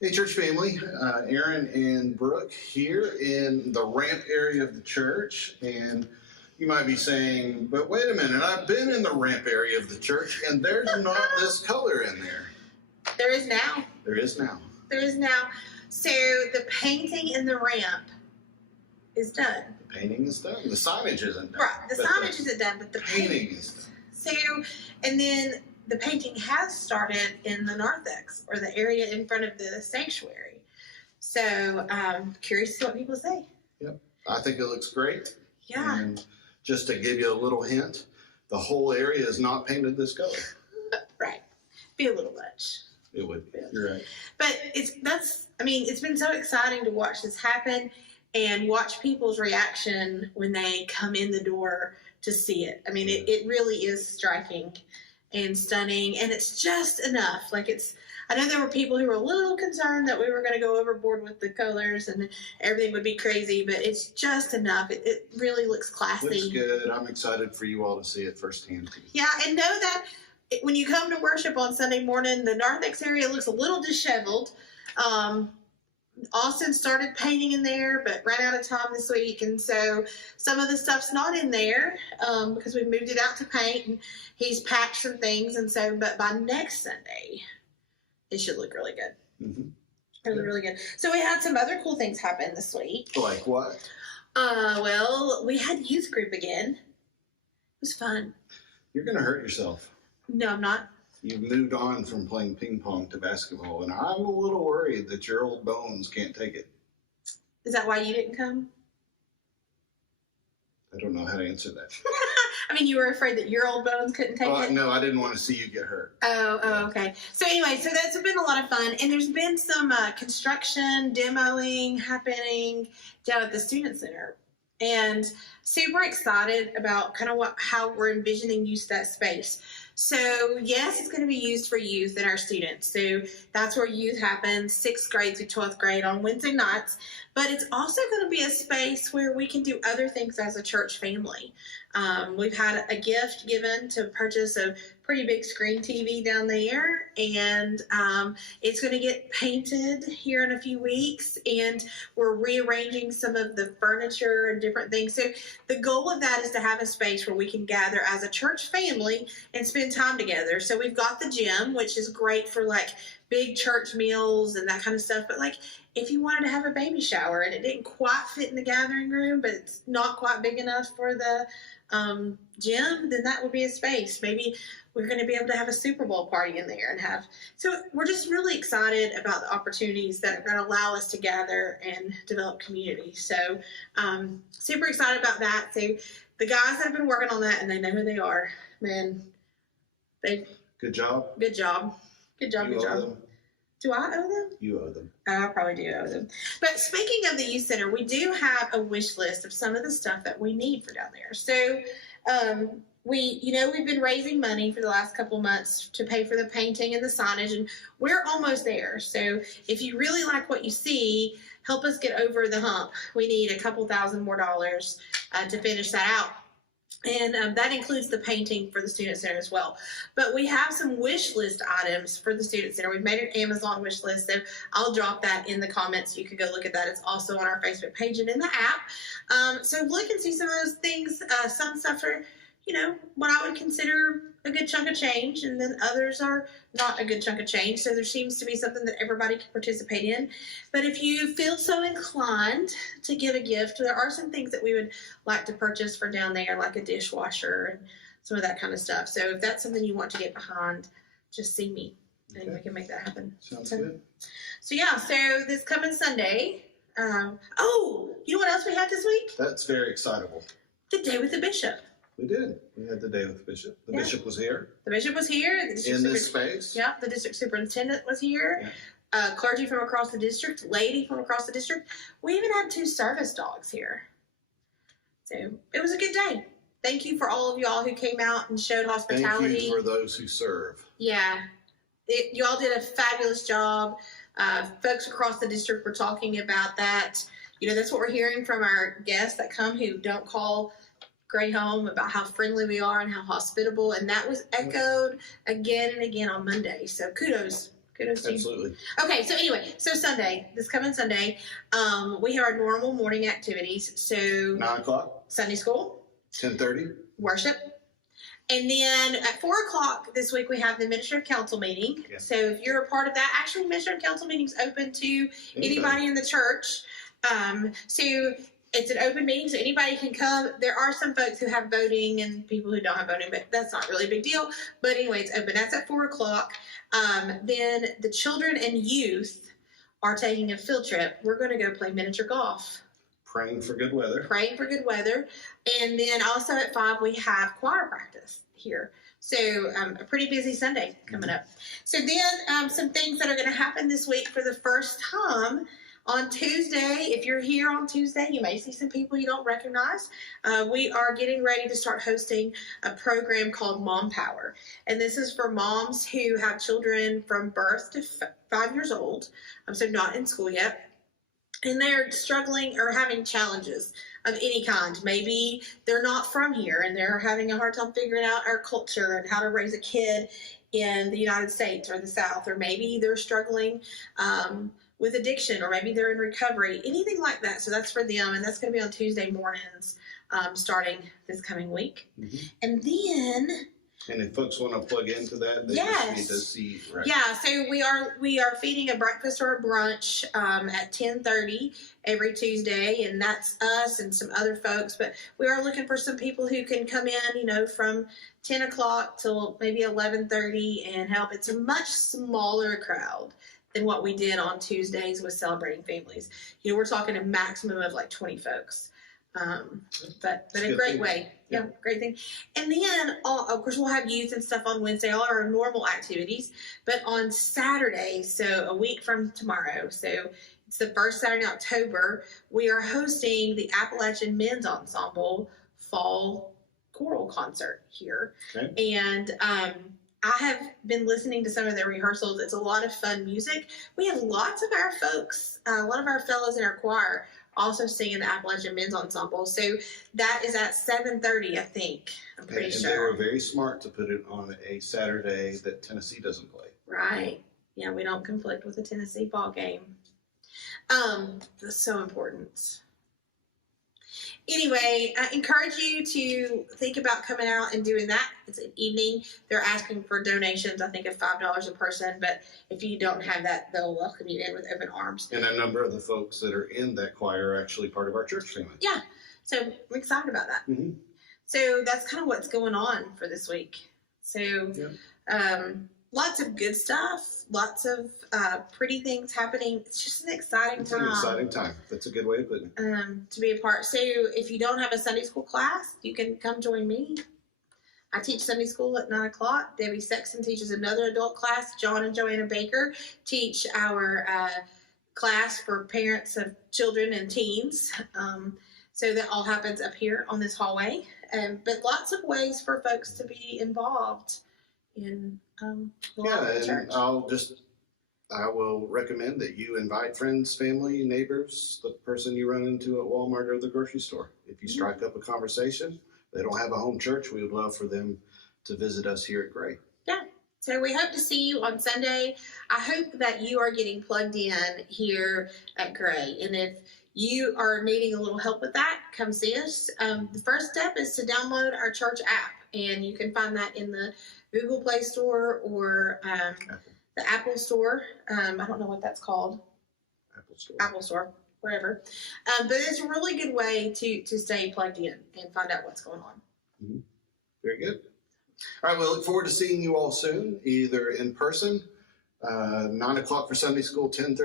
Hey, church family. Aaron and Brooke here in the ramp area of the church. And you might be saying, but wait a minute, I've been in the ramp area of the church and there's not this color in there. There is now. There is now. There is now. So the painting in the ramp is done. The painting is done. The signage isn't done. Right. The signage isn't done, but the painting is done. So, and then the painting has started in the narthex, or the area in front of the sanctuary. So, curious to see what people say. Yep. I think it looks great. Yeah. And just to give you a little hint, the whole area is not painted this color. Right. Be a little much. It would be. You're right. But it's been so exciting to watch this happen and watch people's reaction when they come in the door to see it. I mean, it really is striking and stunning, and it's just enough. I know there were people who were a little concerned that we were going to go overboard with the colors and everything would be crazy, but it's just enough. It really looks classy. Looks good. I'm excited for you all to see it firsthand. Yeah, and know that when you come to worship on Sunday morning, the narthex area looks a little disheveled. Austin started painting in there, but ran out of time this week, and so some of the stuff's not in there because we moved it out to paint, and he's packed some things, and so, but by next Sunday, it should look really good. Mm-hmm. Really good. So we had some other cool things happen this week. Like what? Well, we had youth group again. It was fun. You're going to hurt yourself. No, I'm not. You've moved on from playing ping pong to basketball, and I'm a little worried that your old bones can't take it. Is that why you didn't come? I don't know how to answer that. I mean, you were afraid that your old bones couldn't take it? No, I didn't want to see you get hurt. Oh, okay. So anyway, so that's been a lot of fun, and there's been some construction, demoing happening down at the Student Center, and super excited about kind of how we're envisioning use of that space. So yes, it's going to be used for youth and our students. So that's where youth happens, 6th grade through 12th grade on Wednesday nights. But it's also going to be a space where we can do other things as a church family. We've had a gift given to purchase a pretty big screen TV down there, and it's going to get painted here in a few weeks, and we're rearranging some of the furniture and different things. So the goal of that is to have a space where we can gather as a church family and spend time together. So we've got the gym, which is great for like big church meals and that kind of stuff, but like if you wanted to have a baby shower and it didn't quite fit in the gathering room, but it's not quite big enough for the gym, then that would be a space. Maybe we're going to be able to have a Super Bowl party in there so we're just really excited about the opportunities that are going to allow us to gather and develop community. So super excited about that. So the guys that have been working on that, and they know who they are, man, good job. Good job. Do I owe them? You owe them. I probably do owe them. But speaking of the youth center, we do have a wish list of some of the stuff that we need for down there. So we've been raising money for the last couple months to pay for the painting and the signage, and we're almost there. So if you really like what you see, help us get over the hump. We need a couple $1,000 more to finish that out. And that includes the painting for the Student Center as well. But we have some wish list items for the Student Center. We've made an Amazon wish list, so I'll drop that in the comments. You can go look at that. It's also on our Facebook page and in the app. So look and see some of those things. Some stuff are, what I would consider a good chunk of change, and then others are not a good chunk of change. So there seems to be something that everybody can participate in. But if you feel so inclined to give a gift, there are some things that we would like to purchase for down there, like a dishwasher and some of that kind of stuff. So if that's something you want to get behind, just see me, and we can make that happen. Sounds good. So this coming Sunday. You know what else we had this week? That's very excitable. The Day with the Bishop. We did. We had the day with the bishop. The bishop was here. The bishop was here. In this space. Yeah, the district superintendent was here. Yeah. Clergy from across the district, lady from across the district. We even had 2 service dogs here. So it was a good day. Thank you for all of y'all who came out and showed hospitality. Thank you for those who serve. Yeah. Y'all did a fabulous job. Folks across the district were talking about that. That's what we're hearing from our guests that come who don't call Gray home, about how friendly we are and how hospitable, and that was echoed again and again on Monday. So kudos Kudos to you. Absolutely. Okay, so anyway, so Sunday, this coming Sunday, we have our normal morning activities. So 9 o'clock, Sunday school, 10:30. worship, and then at 4 o'clock this week we have the Administrative Council meeting. Yeah. So if you're a part of that, actually Administrative Council meeting's open to anybody in the church. So it's an open meeting, so anybody can come. There are some folks who have voting and people who don't have voting, but that's not really a big deal. But anyway, it's open. That's at 4 o'clock. Then the children and youth are taking a field trip. We're going to go play miniature golf. Praying for good weather. Praying for good weather. And then also at 5, we have choir practice here. So a pretty busy Sunday coming up. So then some things that are going to happen this week for the first time. On Tuesday, if you're here on Tuesday, you may see some people you don't recognize. We are getting ready to start hosting a program called Mom Power. And this is for moms who have children from birth to 5 years old, so not in school yet. And they're struggling or having challenges of any kind. Maybe they're not from here and they're having a hard time figuring out our culture and how to raise a kid in the United States or the South. Or maybe they're struggling with addiction, or maybe they're in recovery, anything like that. So that's for them, and that's going to be on Tuesday mornings starting this coming week. And then... And if folks want to plug into that, they just need to see. Right. Yeah, so we are feeding a breakfast or a brunch at 10:30 every Tuesday, and that's us and some other folks. But we are looking for some people who can come in, from 10 o'clock till maybe 11:30 and help. It's a much smaller crowd than what we did on Tuesdays with Celebrating Families. We're talking a maximum of like 20 folks. But a great way. Yeah, great thing. And then, of course, we'll have youth and stuff on Wednesday, all our normal activities. But on Saturday, so a week from tomorrow, so it's the first Saturday in October, we are hosting the Appalachian Men's Ensemble Fall Choral Concert here. Okay. And I have been listening to some of their rehearsals. It's a lot of fun music. We have lots of our folks, a lot of our fellows in our choir also singing the Appalachian Men's Ensemble. So that is at 7:30, I think. I'm pretty sure. They were very smart to put it on a Saturday that Tennessee doesn't play. Right. Yeah, we don't conflict with the Tennessee ball game. That's so important. Anyway, I encourage you to think about coming out and doing that. It's an evening. They're asking for donations, I think, of $5 a person. But if you don't have that, they'll welcome you in with open arms. And a number of the folks that are in that choir are actually part of our church family. Yeah. So I'm excited about that. Mm-hmm. So that's kind of what's going on for this week. So lots of good stuff, lots of pretty things happening. It's just an exciting time. It's an exciting time. That's a good way of putting it. To be a part. So if you don't have a Sunday school class, you can come join me. I teach Sunday school at 9 o'clock. Debbie Sexton teaches another adult class. John and Joanna Baker teach our class for parents of children and teens. So that all happens up here on this hallway. But lots of ways for folks to be involved in the life of the church. I will recommend that you invite friends, family, neighbors, the person you run into at Walmart or the grocery store. If you strike up a conversation, they don't have a home church, we would love for them to visit us here at Gray. Yeah. So we hope to see you on Sunday. I hope that you are getting plugged in here at Gray. And if you are needing a little help with that, come see us. The first step is to download our church app. And you can find that in the Google Play Store or the Apple Store. I don't know what that's called. Apple Store, whatever. But it's a really good way to stay plugged in and find out what's going on. Mm-hmm. Very good. All right, we'll look forward to seeing you all soon, either in person, 9 o'clock for Sunday school, 10:30.